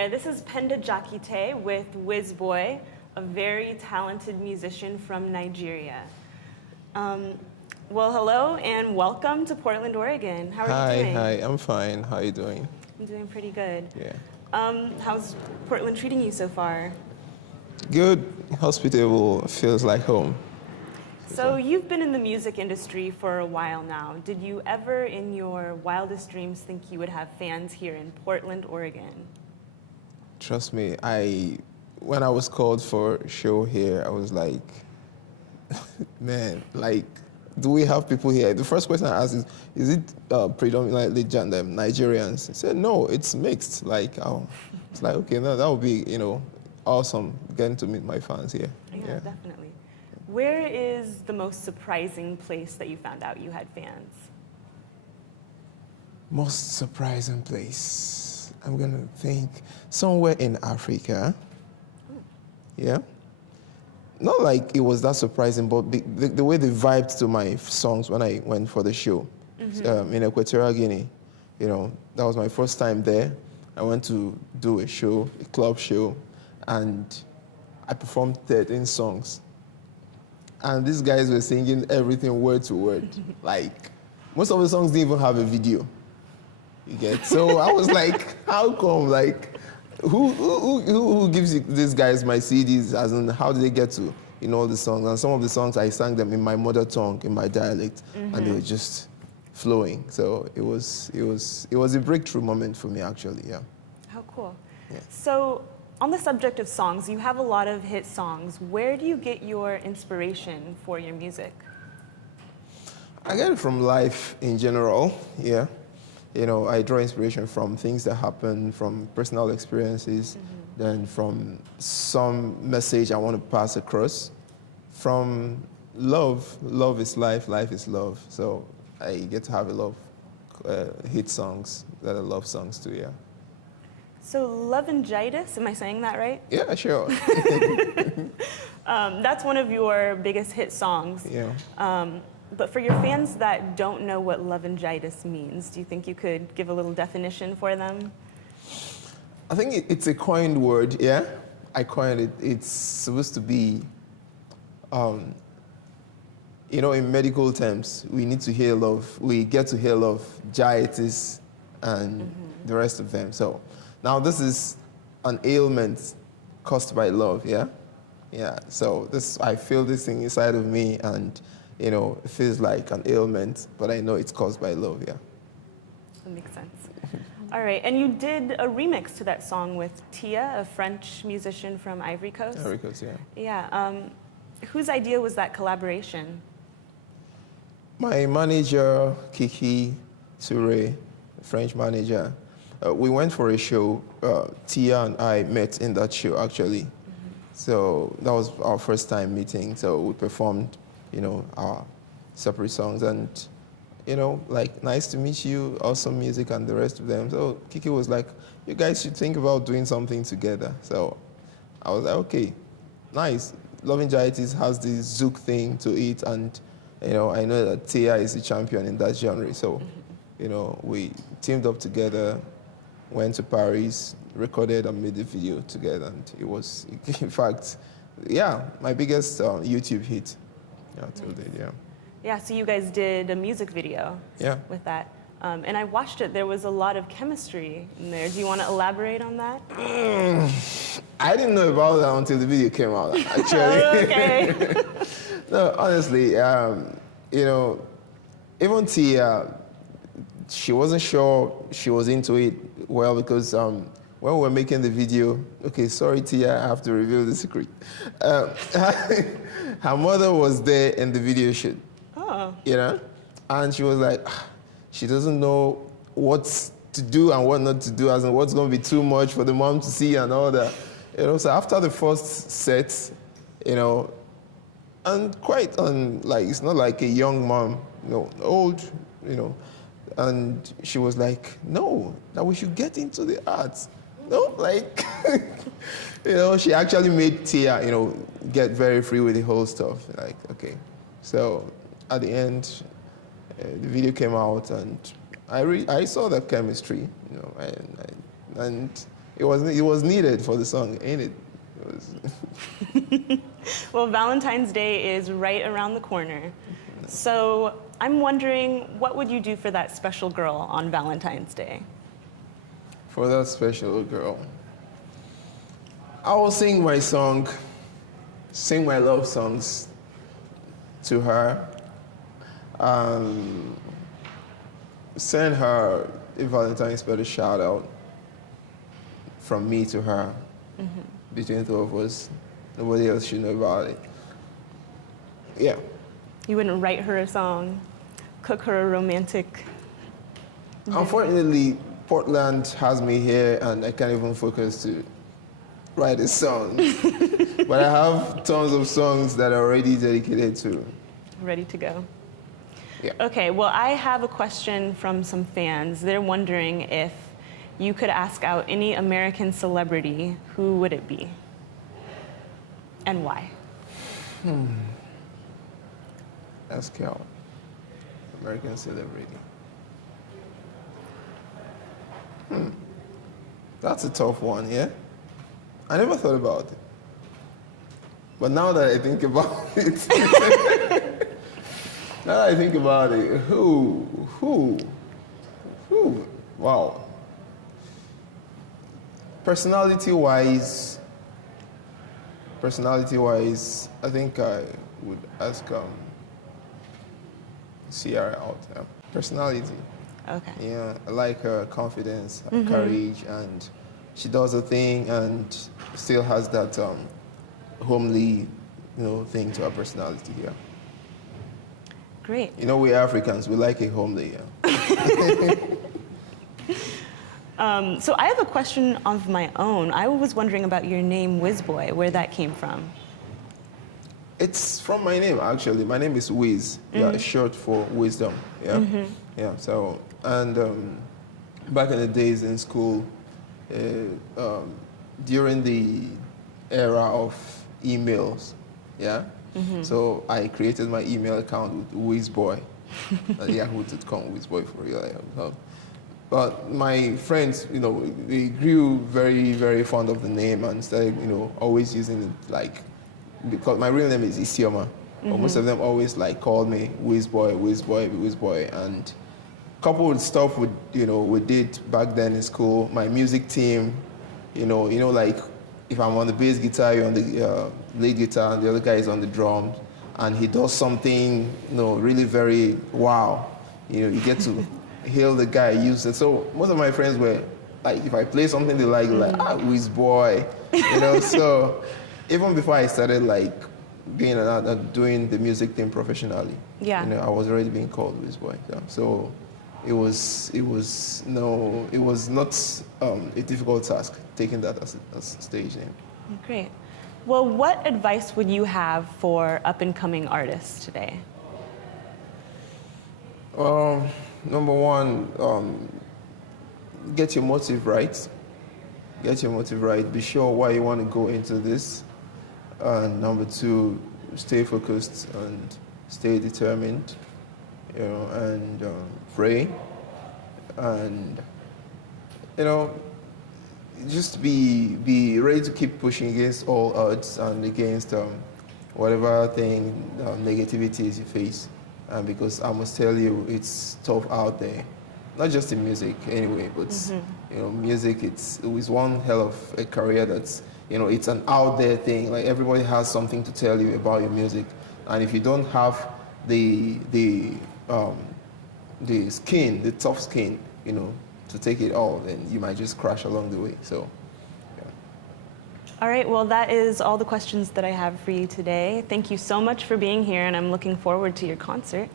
there, this is Penda Diakite with Wizboyy, a very talented musician from Nigeria. Well, hello and welcome to Portland, Oregon. How are you doing? Hi, I'm fine. How are you doing? I'm doing pretty good. Yeah. How's Portland treating you so far? Good, hospitable, feels like home. So you've been in the music industry for a while now. Did you ever in your wildest dreams think you would have fans here in Portland, Oregon? Trust me, when I was called for a show here, I was like, man, like, do we have people here? The first question I asked is it predominantly Nigerians? He said, no, it's mixed. Like, it's like, okay, no, that would be, awesome getting to meet my fans here. Yeah, definitely. Where is the most surprising place that you found out you had fans? Most surprising place, I'm gonna think somewhere in Africa. Yeah. Not like it was that surprising, but the way they vibed to my songs when I went for the show in Equatorial Guinea. That was my first time there. I went to do a show, a club show, and I performed 13 songs. And these guys were singing everything word to word. Like, most of the songs didn't even have a video. You get? So I was like, how come? Like, who gives these guys my CDs? As in, how did they get to all the songs? And some of the songs I sang them in my mother tongue, in my dialect, and they were just flowing. So it was a breakthrough moment for me, actually. Yeah. How cool. Yeah. So on the subject of songs, you have a lot of hit songs. Where do you get your inspiration for your music? I get it from life in general. Yeah. I draw inspiration from things that happen, from personal experiences, then from some message I want to pass across, from love. Love is life, life is love. So I get to have a lot of hit songs that are love songs too, yeah. So Lovingitis, am I saying that right? Yeah, sure. That's one of your biggest hit songs. Yeah. But for your fans that don't know what Lovingitis means, do you think you could give a little definition for them? I think it's a coined word, yeah? I coined it. It's supposed to be, in medical terms, we need to hear love. We get to hear love, giitis, and the rest of them. So now this is an ailment caused by love, yeah? Yeah, so I feel this thing inside of me, and it feels like an ailment, but I know it's caused by love, yeah. That makes sense. All right, and you did a remix to that song with Tia, a French musician from Ivory Coast. Ivory Coast, yeah. Yeah, whose idea was that collaboration? My manager, Kiki Toure, French manager, we went for a show. Tia and I met in that show, actually. So that was our first time meeting, so we performed our separate songs, and, like, nice to meet you, awesome music, and the rest of them. So Kiki was like, you guys should think about doing something together. So I was like, okay, nice. Lovingitis has this zouk thing to it, and, I know that Tia is a champion in that genre. So, we teamed up together, went to Paris, recorded and made the video together, and it was, in fact, yeah, my biggest YouTube hit. Yeah, till date, yeah. Yeah, so you guys did a music video with that. And I watched it. There was a lot of chemistry in there. Do you want to elaborate on that? I didn't know about that until the video came out, actually. Okay. No, honestly, even Tia, she wasn't sure she was into it well, because when we were making the video, okay, sorry, Tia, I have to reveal the secret. Her mother was there in the video shoot. Oh. And she was like, she doesn't know what to do and what not to do, as in what's going to be too much for the mom to see and all that. So after the first set, and quite like, it's not like a young mom, old, and she was like, no, that we should get into the arts. No, like, she actually made Tia, get very free with the whole stuff. Like, okay. So at the end, the video came out, and I saw the chemistry, and it was needed for the song, ain't it? It was Well, Valentine's Day is right around the corner. So I'm wondering, what would you do for that special girl on Valentine's Day? For that special girl, I will sing my song, sing my love songs to her, send her a Valentine's special shout out from me to her, between the two of us. Nobody else should know about it. Yeah. You wouldn't write her a song, cook her a romantic dinner? Unfortunately, Portland has me here and I can't even focus to write a song. But I have tons of songs that are already dedicated to. Ready to go. Yeah. Okay, well, I have a question from some fans. They're wondering if you could ask out any American celebrity, who would it be? And why? Ask out. American celebrity. That's a tough one, yeah? I never thought about it. But now that I think about it, who? Wow. Personality-wise, I think I would ask Sierra out. Yeah. Personality. Okay. Yeah, I like her confidence, her courage, and she does a thing and still has that homely, thing to her personality. Yeah. Great. We Africans, we like it homely. Yeah. So I have a question of my own. I was wondering about your name, Wizboyy, where that came from. It's from my name, actually. My name is Wiz. Yeah, short for wisdom. Yeah. Yeah. So, and back in the days in school, during the era of emails, yeah. So I created my email account with Wizboyy, yahoo.com, Wizboyy for real. But my friends, they grew very, very fond of the name and started, always using it because my real name is Isioma. But most of them always called me Wizboyy. And coupled with stuff we did back then in school, my music team, if I'm on the bass guitar, you're on the lead guitar, and the other guy is on the drums, and he does something, really very wow. You get to hail the guy, use it. So most of my friends were if I play something they like, Wizboyy, So even before I started being doing the music thing professionally, I was already being called Wizboyy. Yeah. So it was not a difficult task taking that as a stage name. Great. Well, what advice would you have for up-and-coming artists today? Number one, get your motive right. Be sure why you want to go into this. And number two, stay focused and stay determined, and pray. And, just be ready to keep pushing against all odds and against whatever thing, negativities you face. Because I must tell you, it's tough out there. Not just in music anyway, but music, it's one hell of a career that's, it's an out there thing. Everybody has something to tell you about your music. And if you don't have the skin, the tough skin, to take it all, then you might just crash along the way. So, yeah. All right, well, that is all the questions that I have for you today. Thank you so much for being here, and I'm looking forward to your concert.